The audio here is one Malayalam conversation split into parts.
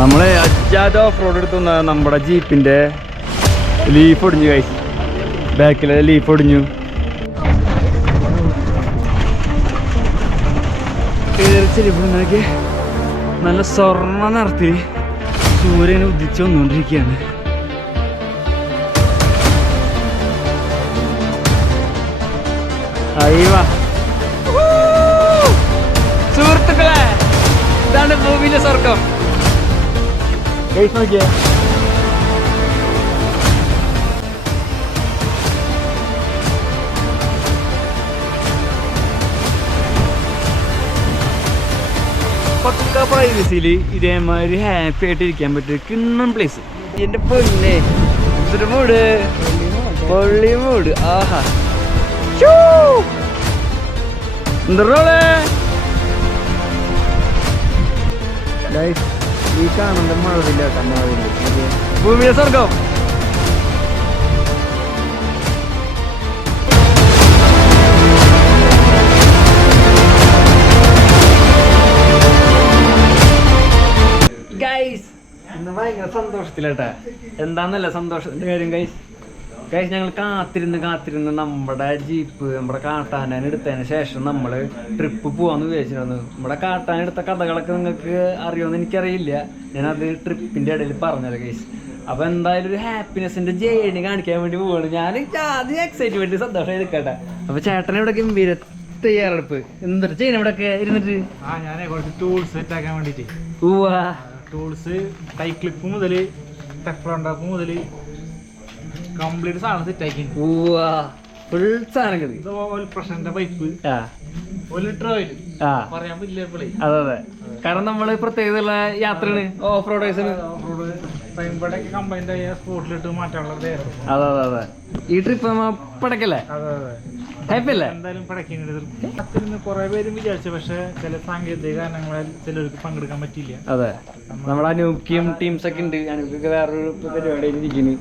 നമ്മളെ അജാദ് ഓഫ് റോഡ് എടുത്തു നമ്മുടെ ജീപ്പിന്റെ ലീഫ് ഒടിഞ്ഞു കഴിച്ചു. ബാക്കിലെ ലീഫ് ഒടിഞ്ഞു. ചെരുപ്പിനൊക്കെ നല്ല സ്വർണ്ണ നിറത്തിൽ സൂര്യൻ ഉദിച്ചു വന്നുകൊണ്ടിരിക്കുകയാണ്. അയ്യവാ സുഹൃത്തുക്കളെ, ഇതാണ് ഭൂമിയിലെ സ്വർഗം. നോക്കിയേ, പക്ക പ്രൈവസിയിൽ ഇതേമാതിരി ഹാപ്പി ആയിട്ട് ഇരിക്കാൻ പറ്റിയ കിണ്ണം പ്ലേസ്. എന്റെ പൊന്നെ, എന്തൊരു മൂട്, പൊള്ളി മൂട്. ആഹാ, എന്തോളെ ഈ കാണുന്ന മഴവില്ല കേട്ടോ, മഴവില്ല. ഭൂമിയെ സ്വർഗം. ഗൈസ് ഇന്ന് ഭയങ്കര സന്തോഷത്തിലേട്ടാ. എന്താന്നല്ല സന്തോഷത്തിന്റെ കാര്യം ഗൈസ്. ഞങ്ങൾ കാത്തിരുന്ന് നമ്മുടെ ജീപ്പ് നമ്മുടെ കാട്ടാന എടുത്തതിന് ശേഷം നമ്മൾ ട്രിപ്പ് പോവാന്ന് വിചാരിച്ചിരുന്നു. നമ്മുടെ കാട്ടാന എടുത്ത കഥകളൊക്കെ നിങ്ങൾക്ക് അറിയുമെന്ന് എനിക്കറിയില്ല. ഞാനത് ട്രിപ്പിന്റെ ഇടയിൽ പറഞ്ഞത് ഗൈസ്. അപ്പൊ എന്തായാലും ഒരു ഹാപ്പിനെസിന്റെ ജേണി കാണിക്കാൻ വേണ്ടി പോവാണ്. ഞാൻ ആദ്യം എക്സൈറ്റ്മെന്റ് സന്തോഷമായി നിൽക്കട്ടെ. അപ്പൊ ചേട്ടനെ ഇവിടെ ഗംഭീര തയ്യാറെടുപ്പ്. എന്തൊരു ചെയ്യണം ഇവിടെയൊക്കെ ഇരുന്നിട്ട്? ടൂൾസ് സെറ്റ് ആക്കാൻ വേണ്ടിട്ട് ടൂൾസ്, ടൈ ക്ലിപ്പ് മുതൽ ടെഫ്ലോണ്ടാപ്പ് മുതൽ കംപ്ലീറ്റ് സാധനം സെറ്റ് ആക്കി. ഫുൾ സാധനങ്ങൾ. പ്രഷറിന്റെ പൈപ്പ്, 1 ലിറ്റർ ഓയിൽ പറയാൻ പറ്റില്ല. അതെ, കാരണം നമ്മള് പ്രത്യേകതയുള്ള യാത്രയാണ്, ഓഫ് റോഡേഴ്സിന്. കംപ്ലൈന്റ് ആയ സ്പോട്ടിലിട്ട് മാറ്റാനുള്ളത്. അതെ, ഈ ട്രിപ്പ് പടക്കല്ലേ? ഹാപ്പി അല്ലേ? എന്തായാലും പടക്കിന് കുറെ പേരും വിചാരിച്ചു, പക്ഷെ ചില സാങ്കേതിക കാരണങ്ങളാൽ ചിലർക്ക് പങ്കെടുക്കാൻ പറ്റില്ല. അതെ, നമ്മുടെ അനൂപ്യം ടീംസ് ഒക്കെ ഉണ്ട്. അനൂപ്യൊക്കെ വേറൊരു പരിപാടിയിൽ ഇരിക്കുന്നു,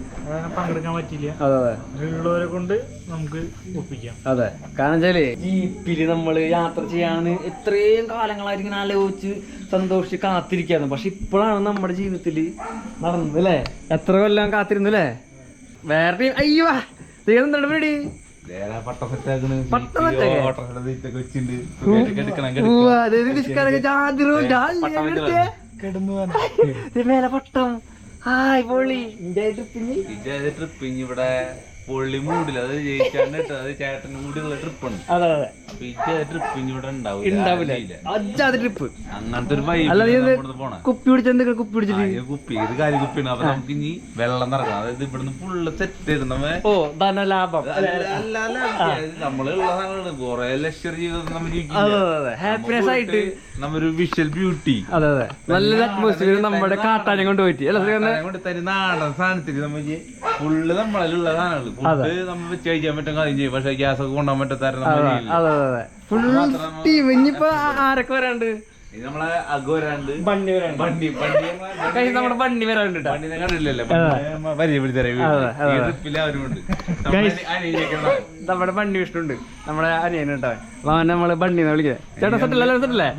പങ്കെടുക്കാൻ പറ്റില്ല. അതെ, ഉള്ളവരെ കൊണ്ട് നമുക്ക് ഒപ്പിക്കാം. അതെ, കാരണം വെച്ചാല് ജീപ്പില് നമ്മള് യാത്ര ചെയ്യാന്ന് എത്രയും കാലങ്ങളായിട്ട് ഇങ്ങനെ ആലോചിച്ച് സന്തോഷിച്ച് കാത്തിരിക്കായിരുന്നു. പക്ഷെ ഇപ്പോഴാണ് നമ്മുടെ ജീവിതത്തില് നടന്നല്ലേ. എത്ര കൊല്ലം കാത്തിരുന്നു അല്ലേ? വേറെ ടീം അയ്യോ എന്താണ് പരിപാടി? മേലെ പട്ടം. ഹായ് പൊളി. ട്രിപ്പിങ് ഇവിടെ പൊള്ളി മൂടില്ല. അത് ജയിച്ചാണ്ട് അത് ചേട്ടനും കൂടിയുള്ള ട്രിപ്പാണ്. അതെ, ട്രിപ്പിങ് ഇവിടെ ഉണ്ടാവില്ല. അജാതി ട്രിപ്പ്. അങ്ങനത്തെ ഒരു കുപ്പി പിടിച്ചെന്ത് കുപ്പി പിടിച്ചിട്ട് കുപ്പി ഇത് കാര്യം കുപ്പിയാണ്. അപ്പൊ നമുക്ക് ഇനി വെള്ളം നിറക്കണം. അതായത് ഇവിടുന്ന് ഫുള്ള് സെറ്റ് ചെയ്ത് ധനലാഭം നമ്മളുള്ള സാധനങ്ങളാണ്. കുറെ ലക്ഷറി ജീവിതം നമ്മൾ ഹാപ്പിനെസ് ആയിട്ട് നമ്മൊരു വിഷ്വൽ ബ്യൂട്ടി. അതെ, നല്ല അറ്റ്മോസ്ഫിയർ നമ്മുടെ കാട്ടാനെ കൊണ്ട് പോയിട്ട് നാടൻ സാധനത്തിൽ നമുക്ക് ഫുള്ള് നമ്മളിലുള്ള സാധനങ്ങൾ ഫുഡ് നമ്മൾ വെച്ച് കഴിക്കാൻ പറ്റും, കാര്യം ചെയ്യും. പക്ഷെ ഗ്യാസ് ഒക്കെ കൊണ്ടുപോകാൻ പറ്റാത്ത ഇനിയിപ്പോ ആരൊക്കെ വരാണ്ട്? നമ്മളെ അഗ് വരാണ്ട്, നമ്മുടെ ബണ്ണി വരാണ്ട്. കണ്ടില്ലല്ലോ, ട്രിപ്പില് അവരുണ്ട്. നമ്മുടെ ബണ്ണി വിഷ്ണുണ്ട്, നമ്മുടെ അനിയനുണ്ടോ. അവൻ നമ്മള് ബണ്ണിന്ന് വിളിക്കുക. ചേട്ടാ സെറ്റല്ലേ? സെറ്റല്ലേ?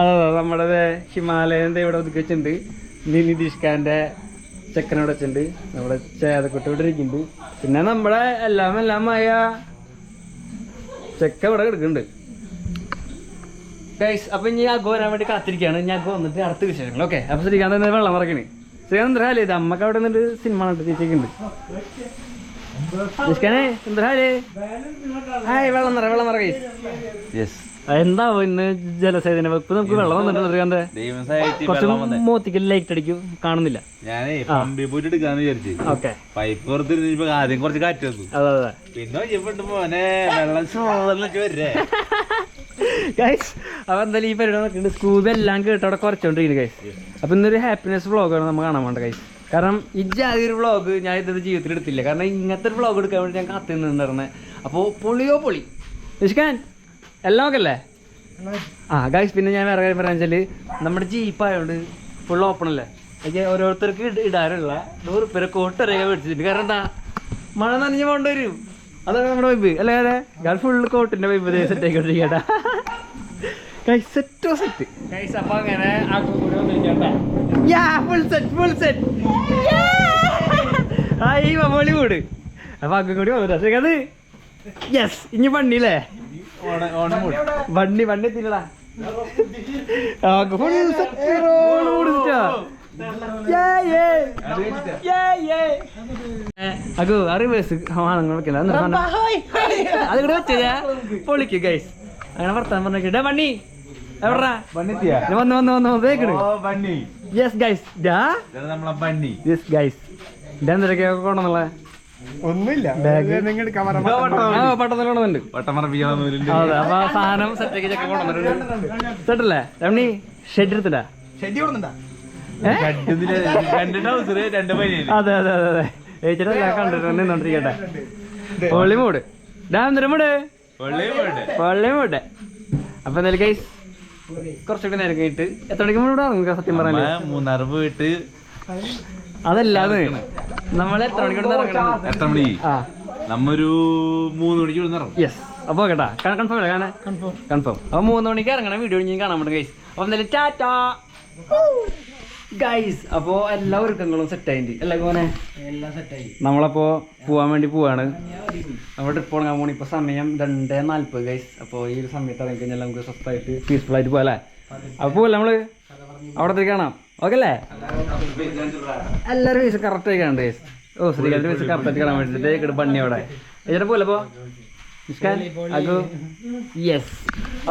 അതെ, നമ്മുടെ ഹിമാലയൻ ഇവിടെ ഒതുക്കി വെച്ചിട്ടുണ്ട്. നിതീഷ് ഖാന്റെ ചെക്കനോട് വെച്ചിട്ടുണ്ട്. നമ്മുടെ ചേതക്കുട്ടി ഇവിടെ ഇരിക്കുന്നുണ്ട്. പിന്നെ നമ്മുടെ എല്ലാമായ ചെക്ക ഇവിടെ കിടക്കുന്നുണ്ട് ഗൈസ്. അപ്പൊ ഇനി അഗോ വരാൻ വേണ്ടി കാത്തിരിക്കുകയാണ്. ഞാൻ അഗോ വന്നിട്ട് അടുത്ത വിശേഷങ്ങൾ. ഓക്കെ, അപ്പൊ ശ്രീകാന്ത് തന്നെ വെള്ളം മറക്കണേ. ശ്രീകാന്ത് എന്തരാലേ? ഇത് അമ്മക്ക് അവിടെ നിന്നിട്ട് സിനിമ കണ്ടിട്ട് ചേച്ചിക്കുണ്ട്. ഹായ്, വെള്ളം നിറ ഗൈസ്. എന്താവോ ഇന്ന് ജലസേചന വകുപ്പ് നമുക്ക് വെള്ളം വന്നിട്ടുണ്ട്. ശ്രീകാന്ത് കുറച്ച് മോത്തിക്ക് ലൈറ്റ് അടിക്കും, കാണുന്നില്ല. ഞാനേ പമ്പിൽ പോയിട്ട് എടുക്കാന്ന് വിചാരിച്ചു. ഓക്കെ, പൈപ്പ് പുറത്തിരുന്നപ്പോ ആദ്യം കുറച്ച് കാറ്റ് വന്നു. അതെ, പിന്നെ മോനെ വെള്ളം ചോറിലൊക്കെ വരേ ഗൈസ്. അപ്പൊ എന്തായാലും ഈ പരിപാടി നോക്കിണ്ട് സ്കൂബ് എല്ലാം കേട്ട് അവിടെ കുറച്ചോണ്ടിരിക്കുന്നു ഗൈസ്. അപ്പൊ ഇന്നൊരു ഹാപ്പിനെസ് വ്ളോഗാണ് നമ്മൾ കാണാൻ വേണ്ട ഗൈസ്. കാരണം ഇജാതിയൊരു വ്ളോഗ് ഞാൻ ഇതൊരു ജീവിതത്തിൽ എടുത്തില്ല. കാരണം ഇങ്ങനത്തെ ഒരു വ്ളോഗ് എടുക്കാൻ വേണ്ടി ഞാൻ കാത്തു നിന്നിരുന്നത്. അപ്പോൾ പൊളി നിഷ്കാൻ എല്ലാം ഒക്കെ അല്ലേ? ഗൈസ്, പിന്നെ ഞാൻ വേറെ കാര്യം പറയാന്ന് വെച്ചാൽ നമ്മുടെ ജീപ്പായതുകൊണ്ട് ഫുൾ ഓപ്പൺ അല്ലേ. ഓരോരുത്തർക്ക് ഇടാനുള്ള 100 രൂപ കോട്ട് വരെയൊക്കെ മേടിച്ചിട്ടുണ്ട്. കാരണം എന്താ, മഴ നനഞ്ഞ് കൊണ്ടുവരും. അതാണ് നമ്മുടെ വൈബ് അല്ലേ? ഫുള്ള് കോട്ടിന്റെ വൈബ് സെറ്റ് ആയിക്കൊണ്ടിരിക്കട്ടാ. സെറ്റോ സെറ്റ് അപ്പൊ അങ്ങനെ കൂടി വന്നിരിക്കട്ടെ. Full set Bollywood. അപ്പൊ അങ്ങ് കൂടി വന്നിട്ട് അത് യെസ്. ഇനി വണ്ടിയില്ലേ വണ്ടി എത്തില്ലടാ. ഫുൾ സെറ്റ് അഗു അറിവേഴ്സ് ആണുങ്ങളൊക്കെ അത് ഇവിടെ വെച്ചാ പൊളിക്ക് ഗൈസ്. അങ്ങനെ വർത്താൻ പറഞ്ഞേ വണ്ണി എവിടാ വന്ന് വേക്കണ്. യെസ് ഗൈസ് യെസ് ഗൈസ് എന്തൊക്കെയാ കൊണ്ടുവന്നുള്ള ഒന്നുമില്ല പട്ടത്തിലുണ്ട്. അതെ അപ്പൊ സാധനം സെറ്റൊക്കെ ചെക്ക കൊണ്ടുവന്നിട്ടുണ്ട്. സെറ്റല്ലേ രമണി? ഷെഡ് എടുത്തിട്ടാ? അതെ ഏച്ചിട്ട് എല്ലാം കണ്ടിട്ട് നിന്നോണ്ടിരിക്കട്ടെ. പൊള്ളിമൂട് ഡാമിട പൊള്ളിമൂട്. അപ്പൊ എന്തായാലും ഗൈസ് കുറച്ചൊക്കെ നേരം കഴിഞ്ഞിട്ട് എത്ര മണിക്ക് ഇവിടെ ഇറങ്ങുക? സത്യം പറയാൻ മൂന്നാർ പോയിട്ട് അതല്ലാതെ നമ്മൾ എത്ര മണിക്കൂർ ഇറങ്ങണം? എത്ര മണി? നമ്മൊരു 3 മണിക്ക് ഇറങ്ങും. യെസ്. അപ്പൊ കേട്ടാ കൺഫേം അല്ലേ? കാണാൻ കൺഫേം. അപ്പൊ 3 മണിക്ക് ഇറങ്ങണം. വീഡിയോ ഇനി കാണാൻ പറ്റും ഗൈസ്. അപ്പൊ എന്തായാലും ടാറ്റാ ഗൈസ്. അപ്പോ എല്ലാ ഒരുക്കങ്ങളും സെറ്റായിട്ട് അല്ലേ പോനെ? എല്ലാം സെറ്റായി. നമ്മളപ്പോ പോവാൻ വേണ്ടി പോവാണ്. നമ്മൾ ട്രിപ്പ് തുടങ്ങാൻ പോണി. ഇപ്പൊ സമയം 2:40 ഗൈസ്. അപ്പോൾ ഈ ഒരു സമയത്ത് ഇറങ്ങി കഴിഞ്ഞാൽ നമുക്ക് സ്വസ്ഥമായിട്ട് പീസ്ഫുൾ ആയിട്ട് പോകാല്ലേ? അപ്പൊ പോവല്ലേ നമ്മള് അവിടെ കാണാം. ഓക്കെ അല്ലേ? എല്ലാവരും പൈസ കറക്റ്റ് ആയി കാണുന്നുണ്ട് ഗൈസ്. ഓ ശ്രീകാന്ത് പൈസ കറക്റ്റായിട്ട് കാണാൻ വേണ്ടിട്ട് ബണ്ണി അവിടെ എവിടെ പോലെ പോ യെസ്.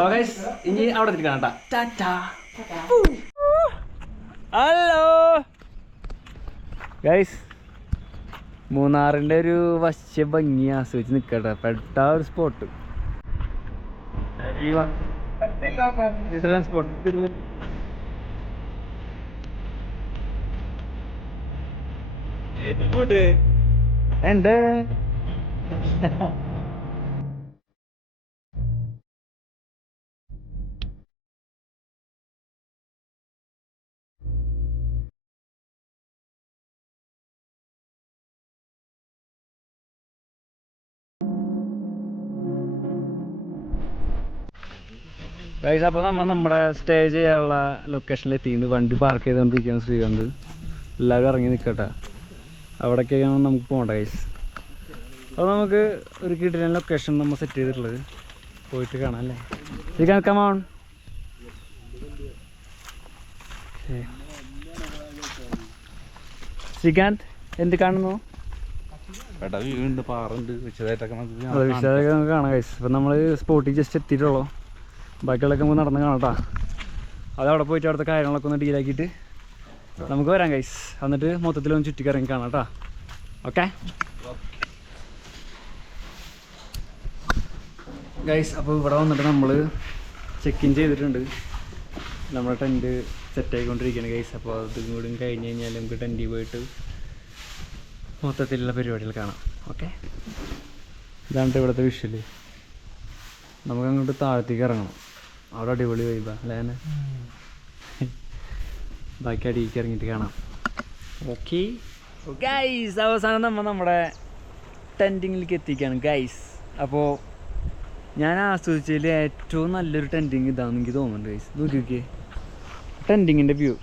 ഓ ഗൈസ് ഇനി അവിടെ കാണാം. ടാറ്റാ. Hello guys. മൂന്നാറിൻ്റെ ഒരു വശ്യ ഭംഗി ആസ്വദിച്ച് നിൽക്കട്ടെ. പെട്ട ഒരു സ്പോട്ട്. ഉണ്ട് ഗൈസ്. അപ്പോൾ നമ്മുടെ സ്റ്റേ ചെയ്യാനുള്ള ലൊക്കേഷനിൽ എത്തിയിരുന്നു. വണ്ടി പാർക്ക് ചെയ്തുകൊണ്ടിരിക്കുകയാണ് ശ്രീകാന്ത്. എല്ലാവരും ഇറങ്ങി നിൽക്കട്ടെ. അവിടേക്കാണ് നമുക്ക് പോകേണ്ട ഗൈസ്. അപ്പോൾ നമുക്ക് ഒരു കിട്ടുന്ന ലൊക്കേഷൻ നമ്മൾ സെറ്റ് ചെയ്തിട്ടുള്ളത്. പോയിട്ട് കാണാം അല്ലേ? ശ്രീകാന്ത് കമോൺ. ശ്രീകാന്ത് എന്ത് കാണുന്നു? പാറുണ്ട് വിശദമായിട്ടൊക്കെ അതെ വിശദമായിട്ടൊക്കെ നമുക്ക് കാണാം ഗൈസ്. ഇപ്പം നമ്മൾ സ്പോട്ടിൽ ജസ്റ്റ് എത്തിയിട്ടുള്ളൂ. ബാക്കിയുള്ളതൊക്കെ നമുക്ക് നടന്ന് കാണാം കേട്ടോ. അത് അവിടെ പോയിട്ട് അവിടുത്തെ കാര്യങ്ങളൊക്കെ ഒന്ന് ഡീലാക്കിയിട്ട് നമുക്ക് വരാം ഗൈസ്. എന്നിട്ട് മൊത്തത്തിലൊന്ന് ചുറ്റിക്കിറങ്ങി കാണാം കേട്ടോ. Okay guys. അപ്പോൾ ഇവിടെ വന്നിട്ട് നമ്മൾ ചെക്ക് ഇൻ ചെയ്തിട്ടുണ്ട്. നമ്മുടെ ടെൻറ്റ് സെറ്റായിക്കൊണ്ടിരിക്കുകയാണ് ഗൈസ്. അപ്പോൾ അതും കൂടി കഴിഞ്ഞ് കഴിഞ്ഞാൽ നമുക്ക് ടെൻറ്റിൽ പോയിട്ട് മൊത്തത്തിലുള്ള പരിപാടികൾ കാണാം. ഓക്കെ ഇതാണ് ഇവിടുത്തെ വിഷ്വല്. നമുക്ക് അങ്ങോട്ട് താഴത്തേക്ക് ഇറങ്ങണം. അവിടെ അടിപൊളി വൈബാ അല്ലേ? ബാക്കി അടിയിലേക്ക് ഇറങ്ങിയിട്ട് കാണാം. Okay guys. അവസാനം നമ്മുടെ ടെൻറ്റിങ്ങിലേക്ക് എത്തിക്കുകയാണ് ഗൈസ്. അപ്പോൾ ഞാൻ ആസ്വദിച്ചതിൽ ഏറ്റവും നല്ലൊരു ടെൻറ്റിങ് ഇതാണെന്ന് എനിക്ക് തോന്നുന്നുണ്ട് ഗൈസ്. നോക്കിയൊക്കെ ടെൻറ്റിങ്ങിൻ്റെ വ്യൂ.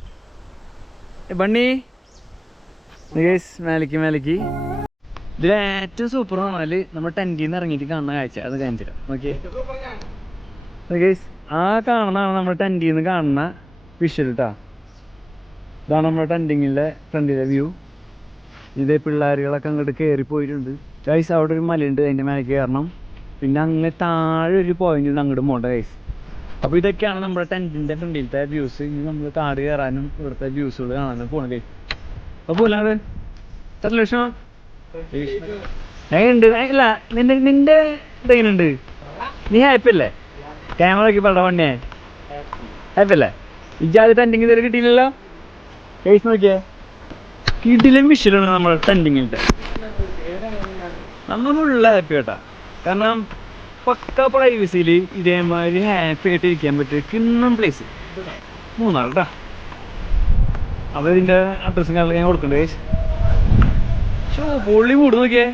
ബണ്ണി ഗൈസ് മേലേക്ക് ഇതിൽ ഏറ്റവും സൂപ്പർ പറഞ്ഞാൽ നമ്മൾ ടെൻറ്റിൽ നിന്ന് ഇറങ്ങിയിട്ട് കാണുന്ന കാഴ്ച. അത് കാണിച്ചില്ല ഓക്കെ ഗൈസ്. ആ കാണുന്നതാണ് നമ്മുടെ ടെൻറ്റിൽ നിന്ന് കാണുന്ന വിഷ്വൽ കേട്ടോ. ഇതാണ് നമ്മുടെ ടെൻറ്റിങ്ങിൻ്റെ ഫ്രണ്ടിലെ വ്യൂ. ഇതേ പിള്ളേരുകളൊക്കെ അങ്ങോട്ട് കയറിപ്പോയിട്ടുണ്ട് ഗൈസ്. അവിടെ ഒരു മലയുണ്ട്, അതിൻ്റെ മേലെ കയറണം. പിന്നെ അങ്ങനെ താഴെ ഒരു പോയിന്റ് ഉണ്ട്, അങ്ങോട്ട് പോകേണ്ട ഗൈസ്. അപ്പോൾ ഇതൊക്കെയാണ് നമ്മുടെ ടെൻറ്റിൻ്റെ ഫ്രണ്ടിലത്തെ വ്യൂസ്. ഇനി നമ്മൾ കാട് കയറാനും ഇവിടുത്തെ വ്യൂസുകൾ കാണാനും പോകണം ഗൈസ്. അപ്പോൾ പോലാത് എത്ര ലക്ഷം ഉണ്ട്? അല്ല നിന്റെ ഇതെങ്ങനെയുണ്ട്? നീ ഹാപ്പി അല്ലേ? ക്യാമറ ഒക്കെ പട പണിയാ ഹാപ്പി അല്ലേ? ഇജാതി ടെൻറ്റിങ് ഇതുവരെ കിട്ടിയില്ലല്ലോ ഗൈസ്. നോക്കിയേ കിടിലൻ വിഷയമാണ് നമ്മുടെ ടെൻറ്റിങ്ങിൻ്റെ. നമ്മൾ ഫുള്ള് ഹാപ്പി കേട്ടാ. കാരണം പക്ക പ്രൈവസിയിൽ ഇതേമാതിരി ഹാപ്പി ആയിട്ട് ഇരിക്കാൻ പറ്റിയ കിണ്ണം പ്ലേസ് മൂന്നാർ കേട്ടാ. അപ്പോൾ ഇതിൻ്റെ അഡ്രസ്സും കാര്യങ്ങളൊക്കെ ഞാൻ കൊടുക്കണ്ടേ ഗൈസ്. പൊള്ളി മൂട് നോക്കിയേ.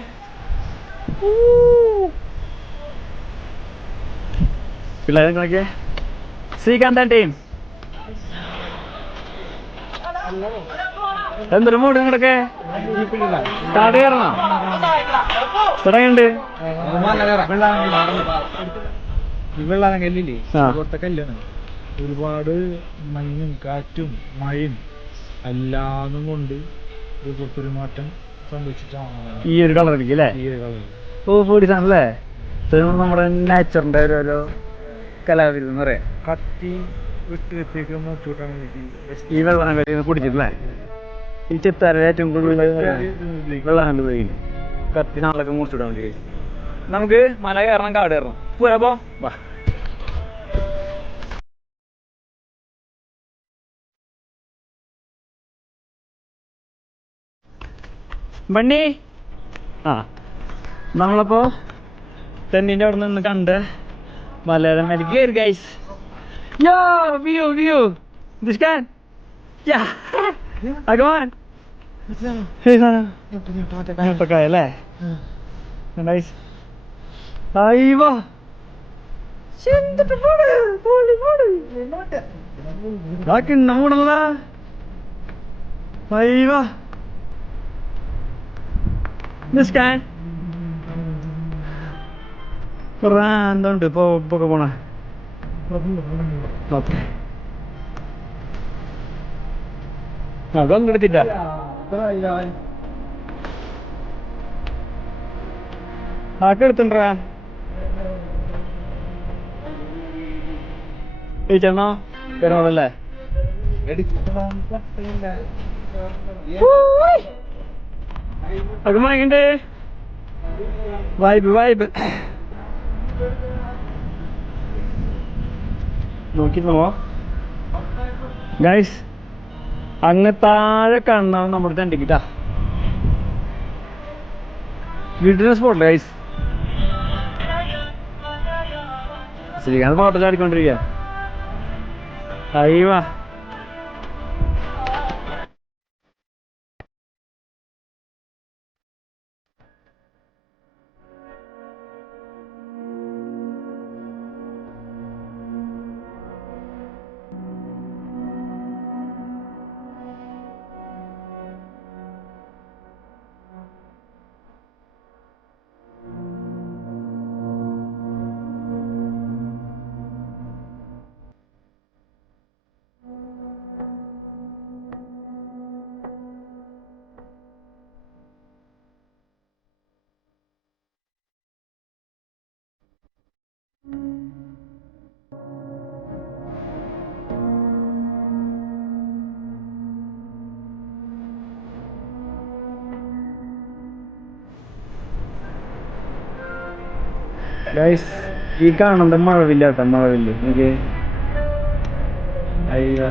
പിള്ളേരെ നോക്കിയേ ശ്രീകാന്ത് ടീം എന്തൊരു മൂട് നിങ്ങളൊക്കെ കാട് കയറണോ തുടങ്ങിണ്ട് വെള്ളാങ്കല്ലില്ലേ ഇവിടുത്തെ കല്ലാണ് ഒരുപാട് മഞ്ഞും കാറ്റും മഴയും എല്ലാം കൊണ്ട് ഒരു മാറ്റം സംഭവിച്ചിട്ടാണ് ഈ ഒരു കളർ അടിക്കും അല്ലേ ഈ ഒരു കളർ. ഓ പൊടിസാണല്ലേ നമ്മുടെ നാച്ചുറിന്റെ ഓരോരോ കലാവിരുന്ന് എന്ന് പറയാം കത്തി വിട്ട് എത്തിയൊക്കെ ചൂട്ടാണ് ഈ വെള്ളം കഴിയുന്ന കുടിച്ചിട്ടില്ലേ ഈ ചെത്താര ഏറ്റവും കൂടുതൽ വെള്ളം കണ്ടു പോയി കത്തി നാളൊക്കെ മുറിച്ചിടാൻ വേണ്ടി നമുക്ക് മല കയറണം കാട് കയറണം പോരാ വാ ബണ്ണി ആ നമ്മളപ്പോ തെന്നിന്റെ അവിടെ നിന്ന് കണ്ട് മലയാളം കയറി guys yo view view this can യാ come on hey sana pakai അല്ലേ nice aiwa സിന്ദ പോളി പോളി ബാക്കി നമ്മടല്ല aiwa this can എന്തുണ്ട് ഇപ്പൊ പോണ ഓക്കെ അതൊന്നും എടുത്തില്ല ആക്കെടുത്തുണ്ടാ ചേച്ചെണ്ണോ വരുന്നതല്ലേ അത് വാങ്ങിണ്ട് വൈബ് നോക്കിയിരുന്നോ ഗൈസ് അങ്ങ് താഴെ കാണുന്ന നമ്മുടെ ടെൻറ്റിക്കിട്ടാ വീട്ടിലെ സ്പോട്ട് ഗൈസ് ശ്രീകാന്ത് ഫോട്ടോ ചാടിക്കൊണ്ടിരിക്കുക അയ്യവാ ഗൈസ് ഈ കാണുന്നത് മഴവില്ല കേട്ടോ മഴവില്ല എനിക്ക് അയ്യോ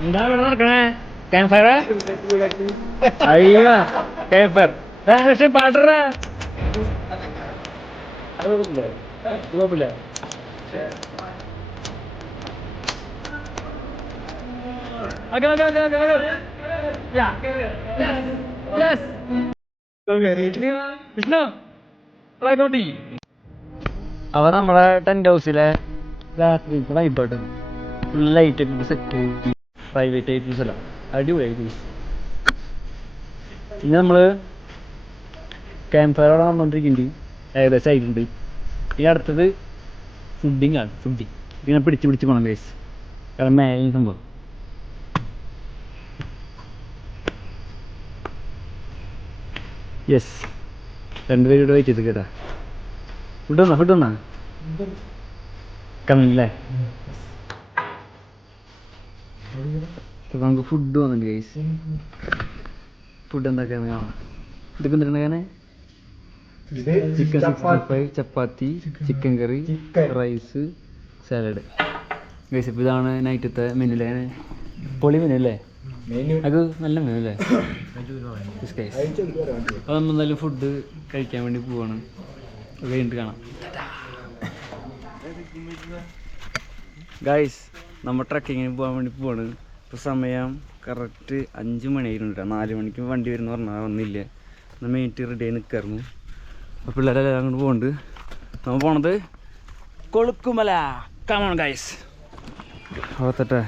എന്താ ഇവിടെ നടക്കണേ ക്യാമ്പ് ഫയർ അയ്യോ ക്യാമ്പ് ഫയർ പാട്ടറ കുഴപ്പമില്ല വിഷ്ണു അവ നമ്മളെ ടെന്റ് ഹൗസിലെ രാത്രി വൈബായിട്ട് ഫുൾ ലൈറ്റ് ഒക്കെ സെറ്റ് പ്രൈവറ്റ് ആയിട്ട് സ്ഥലം അടിപൊളിയായിട്ട് പിന്നെ നമ്മള് ക്യാമ്പ് ഫയർ അവിടെ വന്നോണ്ടിരിക്കുന്നുണ്ട് ഏകദേശം ആയിട്ടുണ്ട് ഇനി അടുത്തത് ഫുഡിങ് ആണ് ഫുഡിങ് ഇങ്ങനെ പിടിച്ച് പോകണം ഗൈസ് കാരണം മേലെ സംഭവം യെസ് രണ്ടുപേരും ഇവിടെ വെയിറ്റ് ചെയ്ത് കേട്ടാ ഫുഡ് വന്നാ കമ്മില്ലേ നമുക്ക് ഫുഡ് വന്നിട്ടുണ്ട് ഗൈസ് ഫുഡ് എന്തൊക്കെയാന്ന് കാണാം ഇതൊക്കെ എന്തിനാണ് ചിക്കൻ 65 ചപ്പാത്തി ചിക്കൻ കറി റൈസ് സാലഡ് ഗൈസ് ഇപ്പോൾ ഇതാണ് നൈറ്റത്തെ മെനു അല്ലേ പൊളി മെനു അല്ലേ അത് നല്ല മെനു അല്ലേ അപ്പോൾ നമ്മൾ എന്തായാലും ഫുഡ് കഴിക്കാൻ വേണ്ടി പോവാണ് അത് കഴിഞ്ഞിട്ട് കാണാം ഗൈസ് നമ്മൾ ട്രക്കിങ്ങിന് പോകാൻ വേണ്ടി പോവാണ് ഇപ്പോൾ സമയം കറക്റ്റ് 5 മണിയായിട്ടുണ്ട് 4 മണിക്ക് വണ്ടി വരുന്ന പറഞ്ഞാൽ വന്നില്ല എന്നാൽ മെയിറ്റ് റെഡി ആയി നിൽക്കായിരുന്നു അപ്പോൾ പിള്ളേരെല്ലാം അങ്ങോട്ട് പോകുന്നുണ്ട് നമ്മൾ പോണത് കൊളുക്കുമല. Come on guys. ഓത്തട്ടെ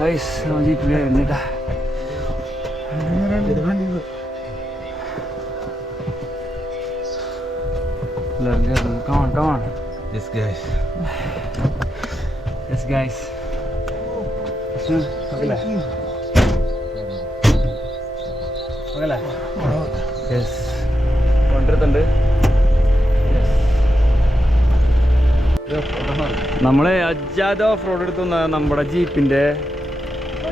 ഗൈസ്, ജീപ്പിൽ വരുന്നിട്ടാ. Come on, come on. Yes guys. Yes guys. Yes. കൊണ്ടിരുത്തുണ്ട്. നമ്മളെ അജാദ് ഓഫ് റോഡ് എടുത്തു നമ്മുടെ ജീപ്പിൻ്റെ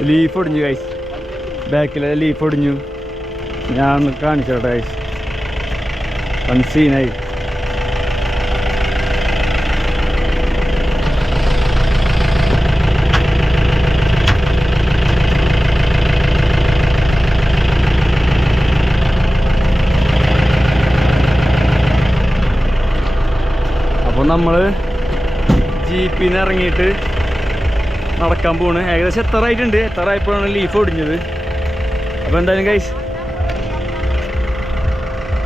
ലീഫ് ഒടിഞ്ഞു ഗൈസ്. ബാക്കിലെ ലീഫ് ഒടിഞ്ഞു. ഞാൻ ഒന്ന് കാണിച്ചോട്ടെ ഗൈസ്. സീനായി. അപ്പോൾ നമ്മൾ ജീപ്പിൽ നിന്ന് ഇറങ്ങിയിട്ട് നടക്കാൻ പോണ്. ഏകദേശം എത്രയായിട്ടുണ്ട്. എത്രയായപ്പോഴാണ് ലീഫ് ഒടിഞ്ഞത്. അപ്പോൾ എന്തായാലും ഗൈസ്,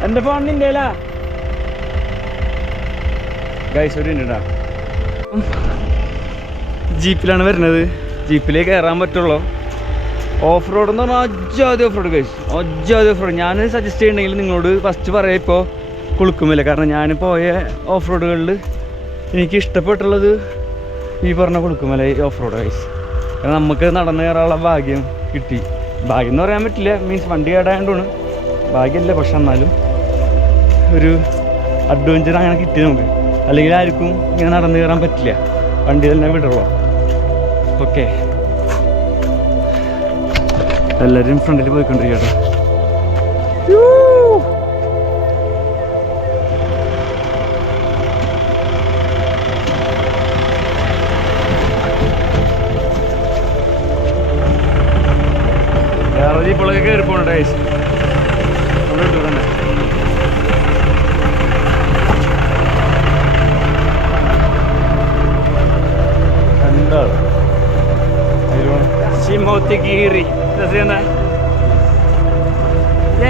എൻ്റെ ഫോണിൻ്റെ അല്ല ഗൈസ് ഒരു മിനിറ്റാ. ജീപ്പിലാണ് വരുന്നത്. ജീപ്പിലേ കയറാൻ പറ്റുള്ളൂ. ഓഫ് റോഡ് എന്ന് പറഞ്ഞാൽ അജാതി ഓഫ് റോഡ് ഗൈസ്, അജാതി ഓഫ് റോഡ്. ഞാൻ സജസ്റ്റ് ചെയ്യണമെങ്കിൽ നിങ്ങളോട് ഫസ്റ്റ് പറയാം ഇപ്പോൾ കുളുക്കുമില്ല. കാരണം ഞാൻ പോയ ഓഫ് റോഡുകളിൽ എനിക്ക് ഇഷ്ടപ്പെട്ടുള്ളത് ഈ പറഞ്ഞ കുളുക്കുമല ഓഫ് റോഡ് ഗൈസ്. കാരണം നമുക്ക് നടന്നു കയറാനുള്ള ഭാഗ്യം കിട്ടി. ഭാഗ്യം എന്ന് പറയാൻ പറ്റില്ല, മീൻസ് വണ്ടി കേടായതുകൊണ്ടാണ്. ഭാഗ്യമല്ല, പക്ഷെ എന്നാലും ഒരു അഡ്വഞ്ചർ അങ്ങനെ കിട്ടി നമുക്ക്. അല്ലെങ്കിൽ ആർക്കും ഇങ്ങനെ നടന്നു കയറാൻ പറ്റില്ല, വണ്ടി തന്നെ വിടുള്ളൂ. ഓക്കെ, എല്ലാവരും ഫ്രണ്ടിൽ പോയിക്കൊണ്ടിരിക്കട്ടെ. ഇപ്പോഴൊക്കെ കയറി പോകണ്ട ഗൈസ്. തന്നെ കണ്ടോ ശിമോത്തിഗിരി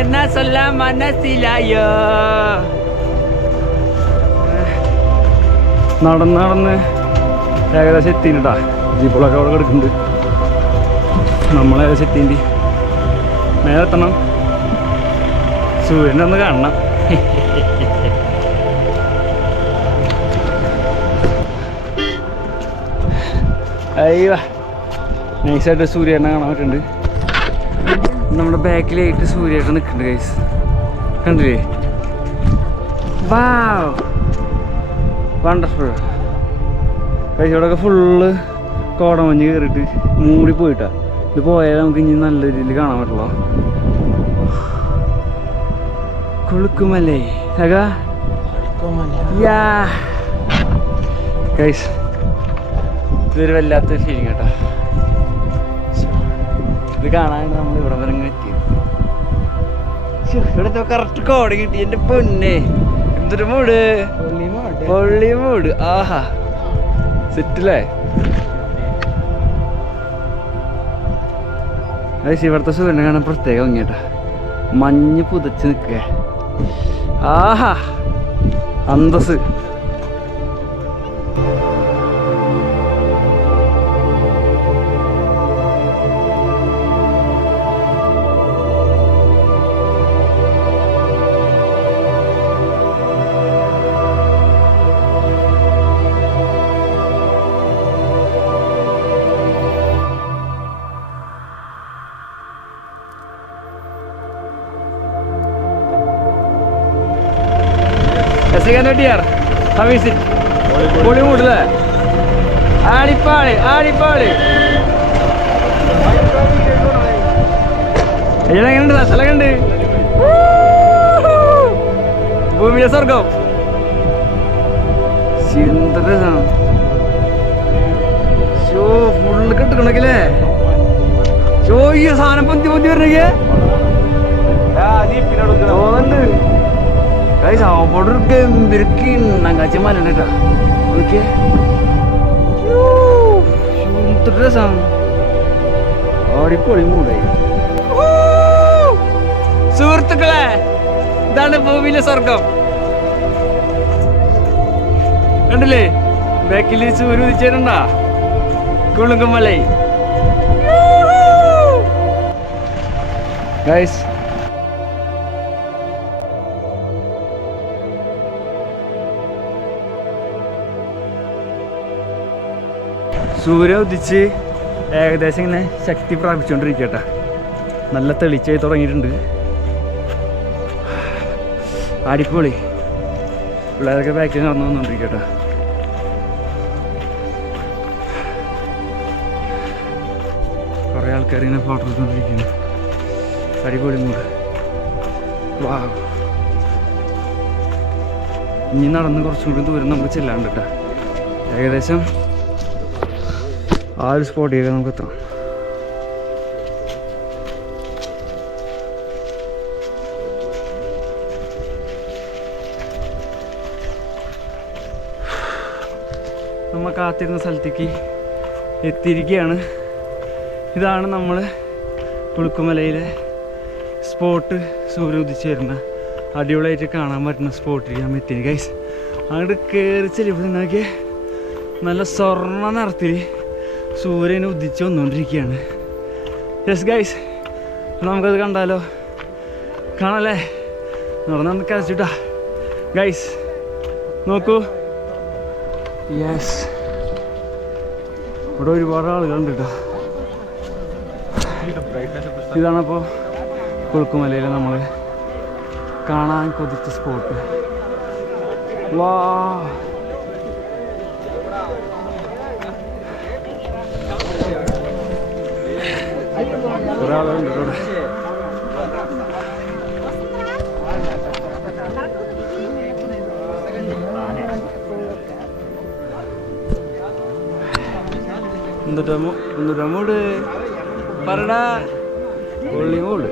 എന്നാ സൊല്ലാ മനസ്സിലായോ. നടന്ന് ഏകദേശം എത്തിട്ടാ. ജീപ്പുകളൊക്കെ അവിടെ കിടക്കുന്നുണ്ട്. നമ്മളേകദേശം എത്തിൻ്റെ മേലെത്തണം. സൂര്യനെ ഒന്ന് കാണണം. അയ്യോ, നൈസായിട്ട് സൂര്യനെ കാണാൻ പറ്റുന്നുണ്ട്. നമ്മുടെ ബാക്കിലായിട്ട് സൂര്യായിട്ട് നിൽക്കുന്നുണ്ട് ഗൈസ്, കണ്ടില്ലേ? വാവ്, വണ്ടർഫുൾ ഗൈസ്. ഇവിടെയൊക്കെ ഫുള്ള് കോടമഞ്ഞ് കയറിയിട്ട് മൂടി പോയിട്ടാ. ഇത് പോയാൽ നമുക്ക് ഇനി നല്ല രീതിയിൽ കാണാൻ പറ്റുള്ളൂ. കുളുക്കുമല്ലേ ഗൈസ്, ഇതൊരു വല്ലാത്തൊരു ഫീലിംഗ് കേട്ടോ. ഇത് കാണാനാണ് നമ്മൾ ഇവിടെ വരെ ഇങ്ങനെ എത്തിയത്. ഇവിടെ കറക്റ്റ് കോട കിട്ടി. എൻ്റെ പൊന്നെ, എന്തൊരു മൂട്, പൊള്ളി മൂട്. ആഹാ, സെറ്റില്ലേ ഗൈസ്. ഇവിടുത്തെ സൂര്യനെ കാണാൻ പ്രത്യേകം ഭംഗിയാട്ടാ. മഞ്ഞ് പുതച്ച് നിൽക്കുക. ആഹാ, അന്തസ്. പൊളിമൂടല്ലേ? ആടിപ്പാളി ആടിപ്പാളി. എങ്ങനെയുണ്ട് സ്ഥലം? കണ്ട് ഭൂമിയിലെ സ്വർഗം. ഫുള്ള് കെട്ടിക്കണക്കില്ലേ? ഈ സാധനം പൊന്തി വരണേ തോന്നുന്നുണ്ട്. അവിടെ ഗംഭീരക്കിണ്ണങ്ങാച്ച മലണ്ട് കേട്ടോ. ഓക്കെ, രസം. ഓടിപ്പൊളി മൂടായി. സുഹൃത്തുക്കളെ, ഇതാണ് ഭൂമിയിലെ സ്വർഗം. കണ്ടില്ലേ ബാക്കിൽ സൂര്യ ഉദിച്ചേരണ്ടാ കുളുങ്കുമലൈ ഗൈസ്. സൂര്യ ഉദിച്ച് ഏകദേശം ഇങ്ങനെ ശക്തി പ്രാപിച്ചുകൊണ്ടിരിക്കട്ടെ. നല്ല തെളിച്ചായി തുടങ്ങിയിട്ടുണ്ട്. അടിപൊളി. പിള്ളേരൊക്കെ ബാക്കിൽ നടന്നു വന്നുകൊണ്ടിരിക്കട്ടെ. കുറേ ആൾക്കാർ ഇങ്ങനെ ഫോട്ടോ എടുത്തുകൊണ്ടിരിക്കുന്നു. അടിപൊളി മൂട്. വാവ്. ഇനി നടന്ന് കുറച്ചും കൂടി ദൂരം നമുക്ക് ചെല്ലാണ്ട് കേട്ടോ. ഏകദേശം ആ ഒരു സ്പോട്ടിലേക്ക് നമുക്ക് എത്താം. നമ്മൾ കാത്തിരുന്ന സ്ഥലത്തേക്ക് എത്തിയിരിക്കുകയാണ്. ഇതാണ് നമ്മൾ കുളുക്കുമലയിലെ സ്പോട്ട്. സൂര്യ ഉദിച്ച് വരുന്ന അടിപൊളിയായിട്ട് കാണാൻ പറ്റുന്ന സ്പോട്ടിലേക്ക് നമ്മൾ എത്തി ഗൈസ്. അങ്ങോട്ട് കയറി ചെല്ലുമ്പോഴേക്ക് നല്ല സ്വർണ്ണ നിറത്തിൽ സൂര്യനെ ഉദിച്ച് വന്നുകൊണ്ടിരിക്കുകയാണ്. യെസ് ഗൈസ്, നമുക്കത് കണ്ടാലോ? കാണാല്ലേ? നടന്ന് കരച്ചിട്ടാ ഗൈസ്. നോക്കൂ. യെസ്, ഇവിടെ ഒരുപാട് ആളുകളുണ്ട് കേട്ടോ. ഇതാണപ്പോൾ കുളുക്കുമലയിൽ നമ്മൾ കാണാൻ കൊതിച്ച സ്പോട്ട്. വാ, ഒരാളുണ്ട് ഇവിടെ. മൂട് പറടാ ഒള്ളി മൂട്.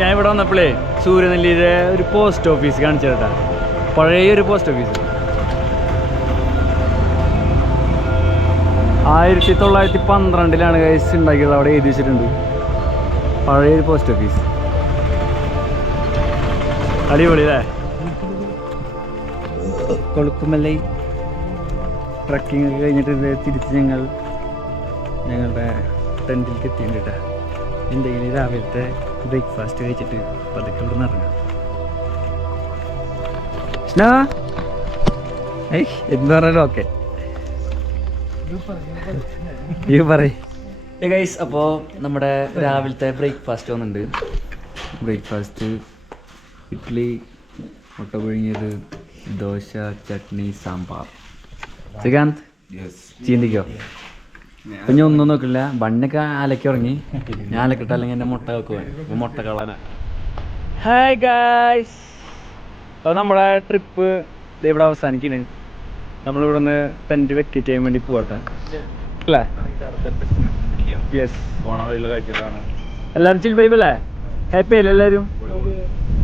ഞാൻ ഇവിടെ വന്നപ്പോഴേ സൂര്യനെല്ലിയുടെ ഒരു പോസ്റ്റ് ഓഫീസ് കാണിച്ചു കേട്ടാ. പഴയൊരു പോസ്റ്റ് ഓഫീസ് 1912 ഗൈസ് ഉണ്ടാക്കിയത്. അവിടെ എഴുതി വെച്ചിട്ടുണ്ട് പഴയൊരു പോസ്റ്റ് ഓഫീസ്. അടിപൊളി അല്ലേ? കൊളുക്കുമലൈ ട്രക്കിംഗ് ഒക്കെ കഴിഞ്ഞിട്ട് തിരിച്ച് ഞങ്ങളുടെ ടെൻറ്റിലേക്ക് എത്തിയിട്ടാ. എന്തെങ്കിലും രാവിലത്തെ ബ്രേക്ക്ഫാസ്റ്റ് കഴിച്ചിട്ട് പതുക്കെ ഇവിടെ നിന്ന് ഇറങ്ങാം. എന്ന് പറഞ്ഞാലും ഓക്കെ ഗൈസ്. അപ്പോൾ നമ്മുടെ രാവിലത്തെ ബ്രേക്ക്ഫാസ്റ്റ് വന്നിട്ടുണ്ട്. ബ്രേക്ക്ഫാസ്റ്റ് ഇഡ്ഡലി, മുട്ട പുഴുങ്ങിയത്, ദോശ, ചട്നി, സാമ്പാർ. ശ്രീകാന്ത് ചീന്തിക്കോ? അപ്പം ഞാൻ ഒന്നും നോക്കില്ല. ബണ്ണൊക്കെ ആലയ്ക്ക് ഉറങ്ങി. ഞാൻ ആലക്കിട്ട അല്ലെങ്കിൽ എൻ്റെ മുട്ട വെക്കുവാൻ. അപ്പോൾ മുട്ട കളാനാ. ഹായ് ഗായ്സ്, അപ്പോൾ നമ്മുടെ ട്രിപ്പ് ഇവിടെ അവസാനിക്കുന്നു. നമ്മളിവിടെ നിന്ന് ടെൻറ്റ് വെക്കേറ്റ് ചെയ്യാൻ വേണ്ടി പോകട്ടെ അല്ലേ? യെസ്, എല്ലാവരും ചിൽ വൈബ് അല്ലേ? ഹാപ്പി അല്ലേ എല്ലാവരും?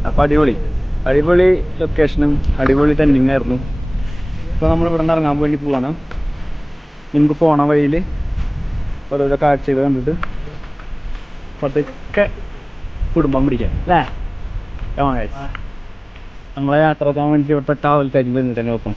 അപ്പം അടിപൊളി ലൊക്കേഷനും അടിപൊളി ടെൻറ്റിങ് ആയിരുന്നു. ഇപ്പോൾ നമ്മളിവിടെ നിന്ന് ഇറങ്ങാൻ വേണ്ടി പോവാണ്. നമുക്ക് പോണ വഴിയിൽ ഓരോരോ കാഴ്ചകൾ കണ്ടിട്ട് പതുക്കെ കുടുംബം പിടിക്കാം അല്ലേ? നമ്മളെ യാത്ര ചെയ്യാൻ വേണ്ടി ഇവിടുത്തെ ട്രാവൽ കാര്യം വന്നിട്ട് തന്നെ നോക്കണം.